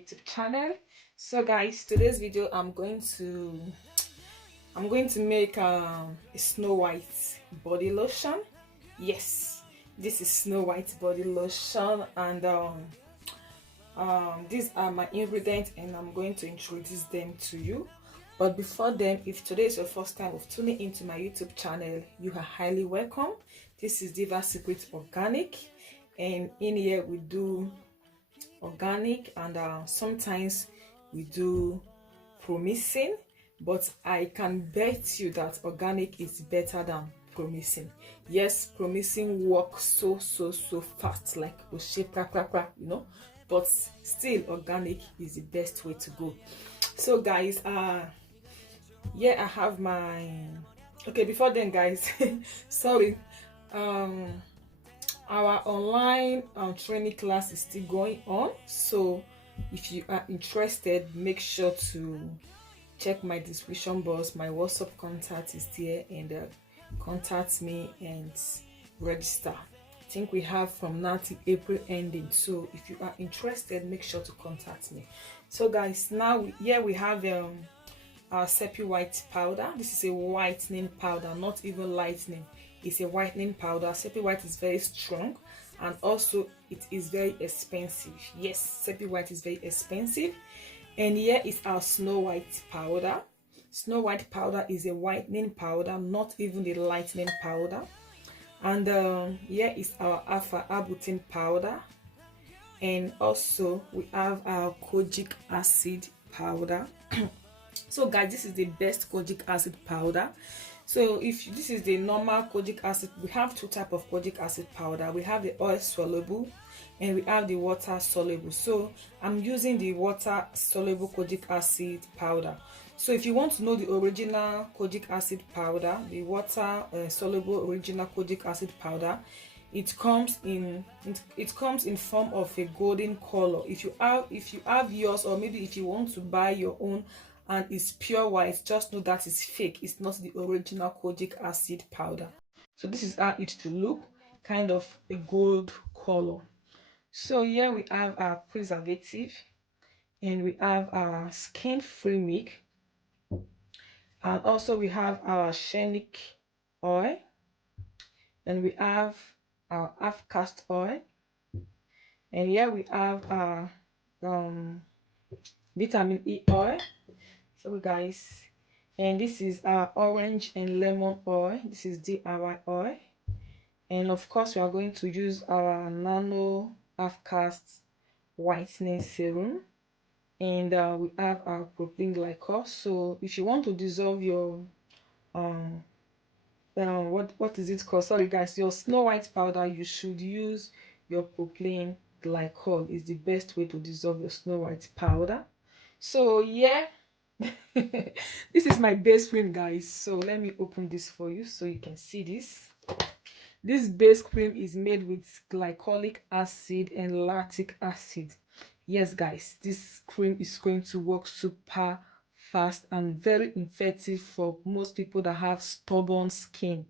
YouTube channel. So guys, today's video I'm going to make a Snow White body lotion. Yes, this is Snow White body lotion, and these are my ingredients and I'm going to introduce them to you. But before then, if today is your first time of tuning into my YouTube channel, you are highly welcome. This is Diva Secret Organic, and in here we do organic, and sometimes we do promising, but I can bet you that organic is better than promising. Yes, promising works so fast, like you know, but still organic is the best way to go. So guys, yeah, I have my okay. Before then guys, sorry, our online training class is still going on, so if you are interested, make sure to check my description box. My WhatsApp contact is there, and contact me and register. I think we have from now to April ending, so if you are interested, make sure to contact me. So guys, now here we have our Sepia White powder. This is a whitening powder, not even lightening. It's a whitening powder. Sepia White is very strong, and also it is very expensive. Yes, Sepia White is very expensive. And here is our Snow White powder. Snow White powder is a whitening powder, not even the lightening powder. And here is our alpha arbutin powder, and also we have our kojic acid powder. So guys, this is the best kojic acid powder. So if this is the normal kojic acid, we have two types of kojic acid powder. We have the oil soluble and we have the water soluble. So I'm using the water soluble kojic acid powder. So if you want to know the original kojic acid powder, the water soluble original kojic acid powder, it comes in form of a golden color. If you have yours, or maybe if you want to buy your own and it's pure white, just know that it's fake. It's not the original kojic acid powder. So this is how it to look, kind of a gold color. So here we have our preservative, and we have our skin free milk, and also we have our shenic oil, and we have our half cast oil, and here we have our vitamin E oil. So guys, and this is our orange and lemon oil. This is DIY oil, and of course we are going to use our nano half cast whitening serum, and we have our propylene glycol. So if you want to dissolve your what is it called, sorry guys, your Snow White powder, you should use your propylene glycol. Is the best way to dissolve your Snow White powder. So yeah, this is my base cream guys. So let me open this for you so you can see this. This base cream is made with glycolic acid and lactic acid. Yes guys, this cream is going to work super fast and very effective for most people that have stubborn skin.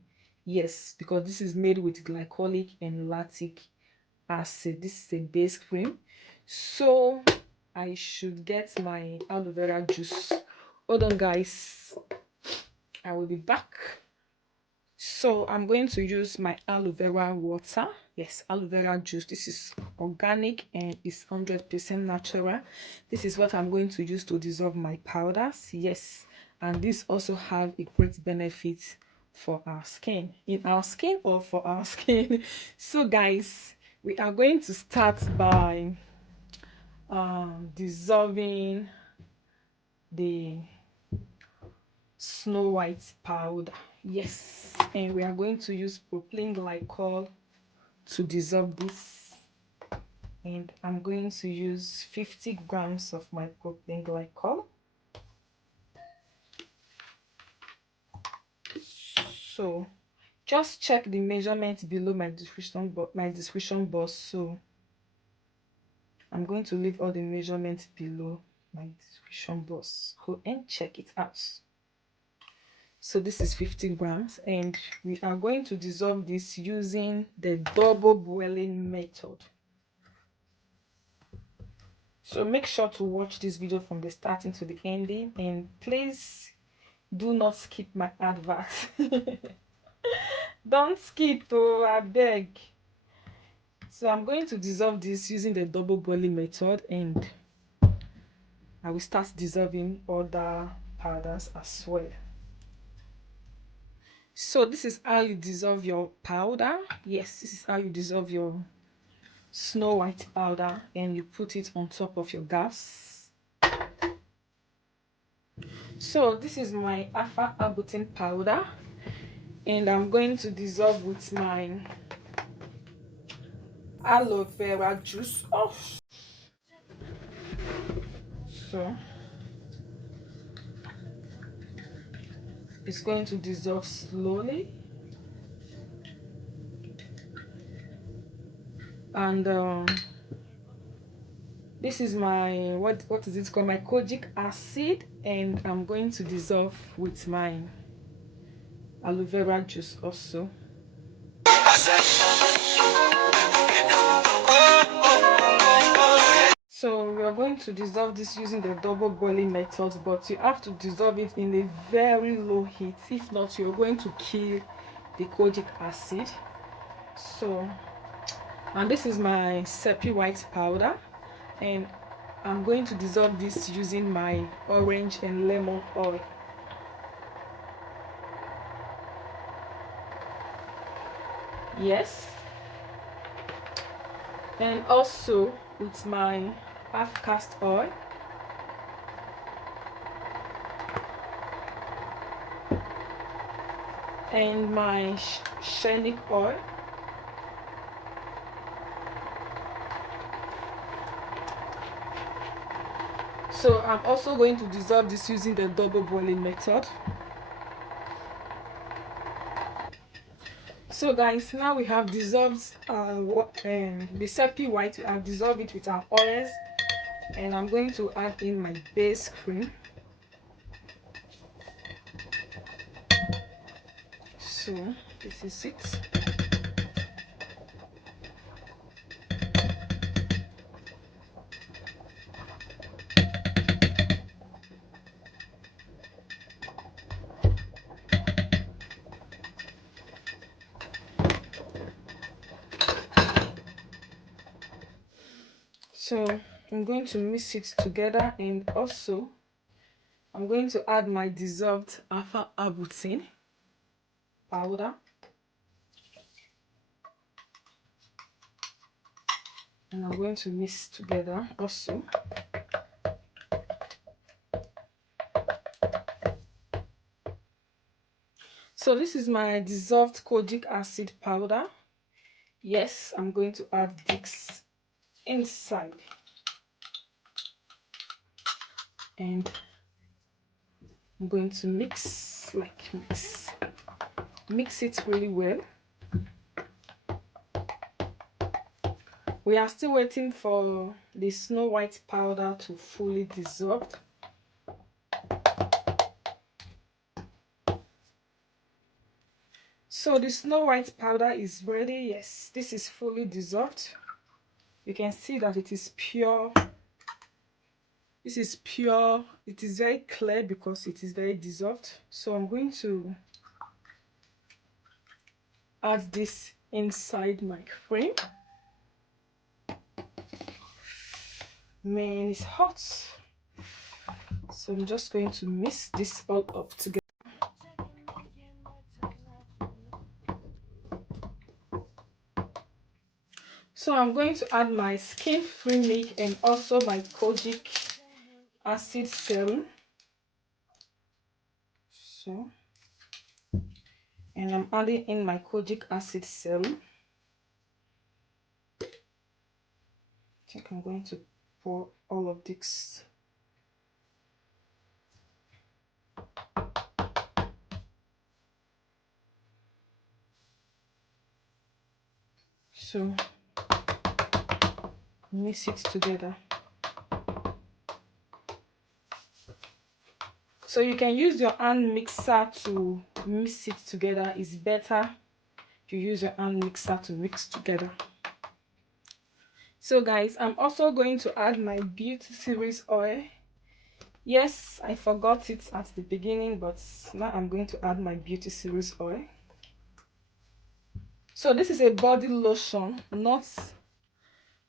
Yes, because this is made with glycolic and lactic acid. This is a base cream. So I should get my aloe vera juice. Hold on guys, I will be back. So I'm going to use my aloe vera water. Yes, aloe vera juice. This is organic and it's 100% natural. This is what I'm going to use to dissolve my powders. Yes, and this also have a great benefit for our skin, in our skin or for our skin. So guys, we are going to start by dissolving the Snow White powder. Yes, and we are going to use propylene glycol to dissolve this, and I'm going to use 50 grams of my propylene glycol. So just check the measurement below my description box. So I'm going to leave all the measurements below my description box. Go and check it out. So this is 50 grams, and we are going to dissolve this using the double boiling method. So make sure to watch this video from the starting to the ending, and please do not skip my advert. Don't skip, oh, I beg. So I'm going to dissolve this using the double boiling method, and I will start dissolving other powders as well. So this is how you dissolve your powder. Yes, this is how you dissolve your Snow White powder, and you put it on top of your gas. So this is my alpha arbutin powder, and I'm going to dissolve with my aloe vera juice. Oh, so it's going to dissolve slowly, and this is my what is it called, my kojic acid, and I'm going to dissolve with my aloe vera juice also. So we are going to dissolve this using the double boiling method, but you have to dissolve it in a very low heat. If not, you're going to kill the kojic acid. So, and this is my sepia white powder, and I'm going to dissolve this using my orange and lemon oil. Yes, and also with my half cast oil. And my shenic oil. So I'm also going to dissolve this using the double boiling method. So guys, now we have dissolved the sepia white. We have dissolved it with our oils, and I'm going to add in my base cream. So this is it. So I'm going to mix it together, and also I'm going to add my dissolved alpha arbutin powder, and I'm going to mix together also. So this is my dissolved kojic acid powder. Yes, I'm going to add this inside, and I'm going to mix it really well. We are still waiting for the Snow White powder to fully dissolve. So the Snow White powder is ready. Yes, this is fully dissolved. You can see that it is pure. This is pure. It is very clear because it is very dissolved. So I'm going to add this inside my frame. Man, it's hot. So I'm just going to mix this all up together. So I'm going to add my skin free milk and also my kojic acid serum. So, and I'm adding in my kojic acid serum. I think I'm going to pour all of this. So mix it together. So you can use your hand mixer to mix it together. It's better if you use your hand mixer to mix together. So guys, I'm also going to add my beauty series oil. Yes, I forgot it at the beginning, but now I'm going to add my beauty series oil. So this is a body lotion, not,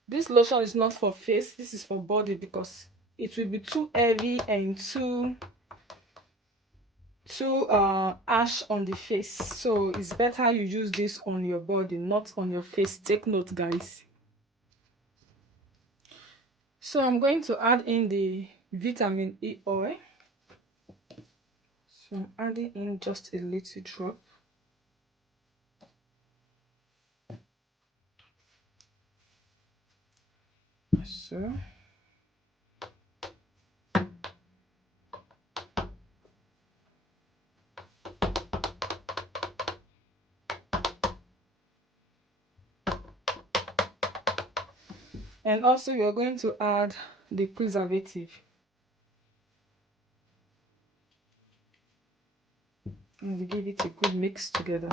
this lotion is not for face, this is for body, because it will be too heavy and too ash on the face. So it's better you use this on your body, not on your face. Take note, guys. So I'm going to add in the vitamin E oil. So I'm adding in just a little drop. So and also you're going to add the preservative and we give it a good mix together.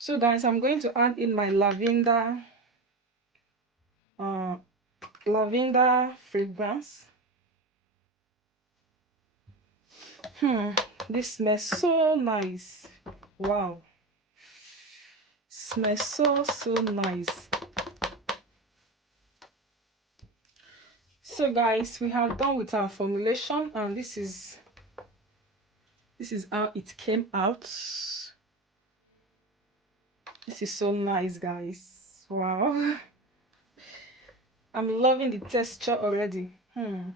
So guys, I'm going to add in my lavender fragrance. This smells so nice. Wow, smells so nice. So guys, we have done with our formulation, and this is how it came out. This is so nice, guys. Wow. I'm loving the texture already. And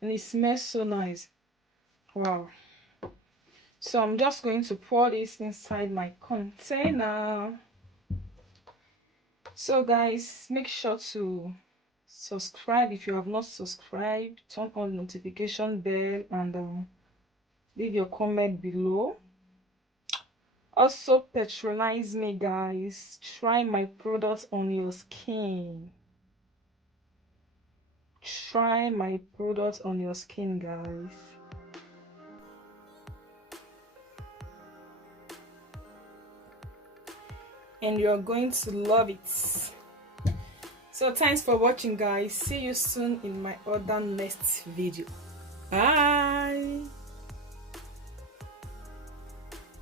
it smells so nice. Wow. So I'm just going to pour this inside my container. So guys, make sure to subscribe if you have not subscribed. Turn on the notification bell and leave your comment below. Also patronize me, guys. Try my products on your skin. Try my products on your skin, guys. And you're going to love it. So thanks for watching, guys. See you soon in my other next video. Bye.